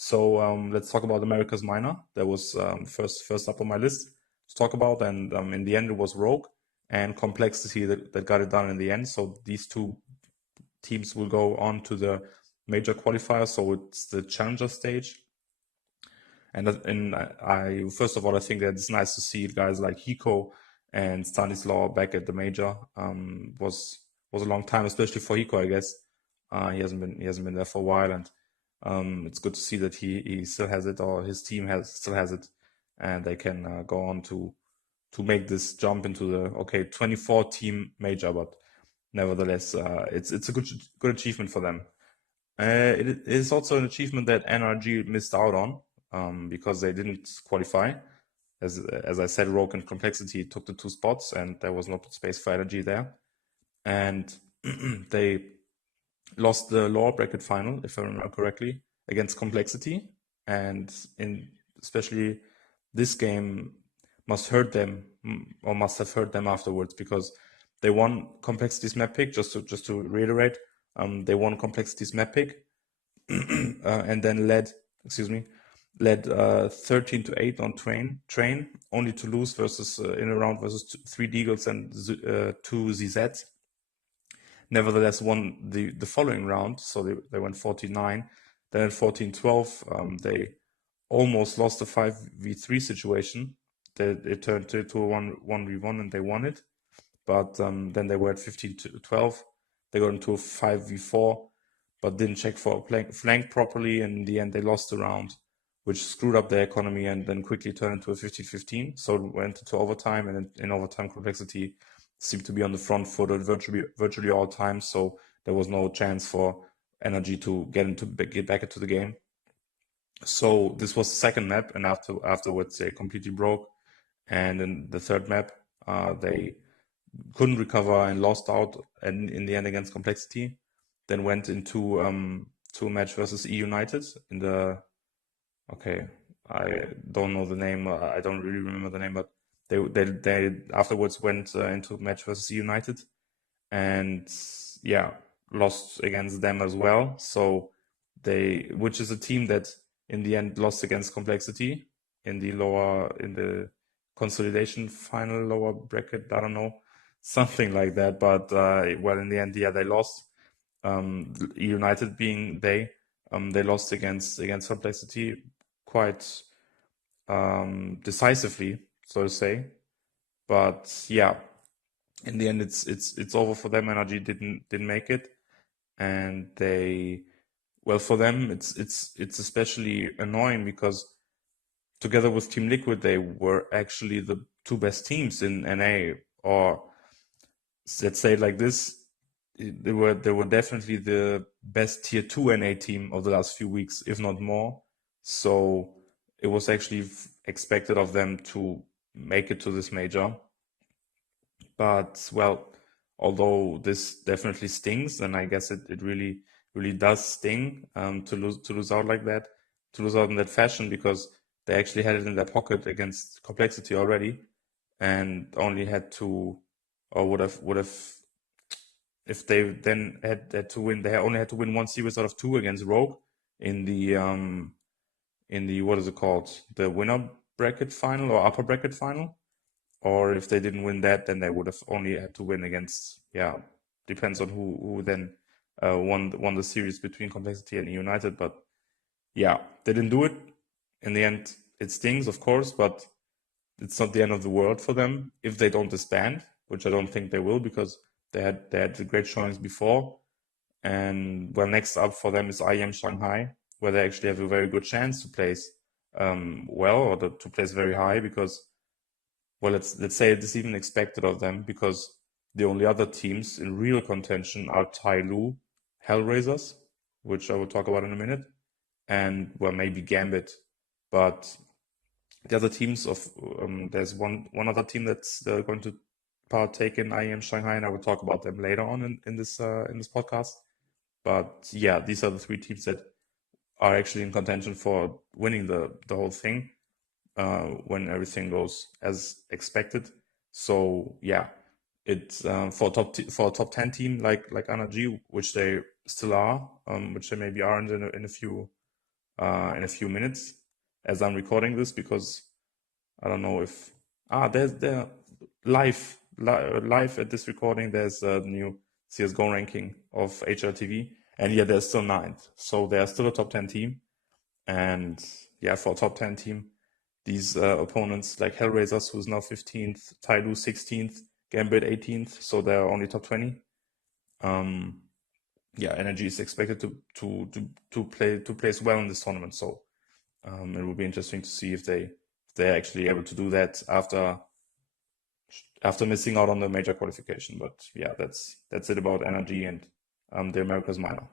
So let's talk about America's Minor. That was first up on my list to talk about, and in the end it was Rogue and compLexity that got it done in the end. So these two teams will go on to the major qualifier. So it's the challenger stage. And I first of all, I think that it's nice to see guys like Hiko and Stanislaw back at the major. Was a long time, especially for Hiko, I guess. He hasn't been there for a while, and it's good to see that he still has it, or his team still has it, and they can go on to make this jump into the 24 team major. But nevertheless, it's a good achievement for them. It is also an achievement that NRG missed out on because they didn't qualify. As I said, Rogue and compLexity took the 2 spots, and there was no space for energy there. And they lost the lower bracket final, if I remember correctly, against compLexity. And especially this game must have hurt them afterwards, because they won compLexity's map pick. Just to reiterate, they won compLexity's map pick and then led 13-8 on train, only to lose versus in a round versus 3 Deagles and 2 ZZs. Nevertheless, won the following round, so they went 14-9. Then at 14-12, they almost lost the 5v3 situation. It turned to a 1v1 and they won it. But then they were at 15-12. They got into a 5v4, but didn't check for a flank properly. And in the end, they lost the round, which screwed up their economy and then quickly turned into a 15-15. So it went into overtime, and in overtime, compLexity seemed to be on the front foot at virtually all times. So there was no chance for NRG to get back into the game. So this was the second map, and afterwards they completely broke. And in the third map, they couldn't recover and lost out in the end against compLexity. Then went into a match versus E United in the I don't know the name. I don't really remember the name, but they afterwards went into a match versus E United, and lost against them as well. So which is a team that in the end lost against compLexity in the consolidation final, lower bracket. I don't know, something like that. But in the end, they lost. United being they lost against compLexity quite decisively, so to say. But in the end, it's over for them. NRG didn't make it, and for them it's especially annoying because together with Team Liquid, they were actually the 2 best teams in NA, or let's say it like this. They were definitely the best tier 2 NA team of the last few weeks, if not more. So it was actually expected of them to make it to this major. But although this definitely stings, and I guess it really does sting to lose out like that, to lose out in that fashion, because they actually had it in their pocket against compLexity already, and only had to, or would have if they then had to win. They only had to win 1 series out of 2 against Rogue in the what is it called, the winner bracket final or upper bracket final. Or if they didn't win that, then they would have only had to win against, depends on who then won the series between compLexity and United. But they didn't do it. In the end, it stings, of course, but it's not the end of the world for them if they don't disband, which I don't think they will, because they had the great showings before. And next up for them is IEM Shanghai, where they actually have a very good chance to place or to place very high, because let's say it is even expected of them, because the only other teams in real contention are Tai Lu, Hellraisers, which I will talk about in a minute, and maybe Gambit. But the other teams there's one other team that's going to partake in IEM Shanghai, and I will talk about them later on in this podcast. But these are the 3 teams that are actually in contention for winning the whole thing when everything goes as expected. So it's for a top 10 team like NRG, which they still are, which they maybe aren't in a few in a few minutes as I'm recording this, because I don't know if there's live at this recording. There's a new CS:GO ranking of HLTV, and yeah, they're still 9th, so they're still a top 10 team. And yeah, for a top 10 team, these opponents like Hellraisers, who's now 15th, Tailu 16th, Gambit 18th, so they're only top 20. Yeah, NRG is expected to place well in this tournament, so it will be interesting to see if they're actually able to do that after missing out on the major qualification. But yeah, that's it about NRG and the Americas minor.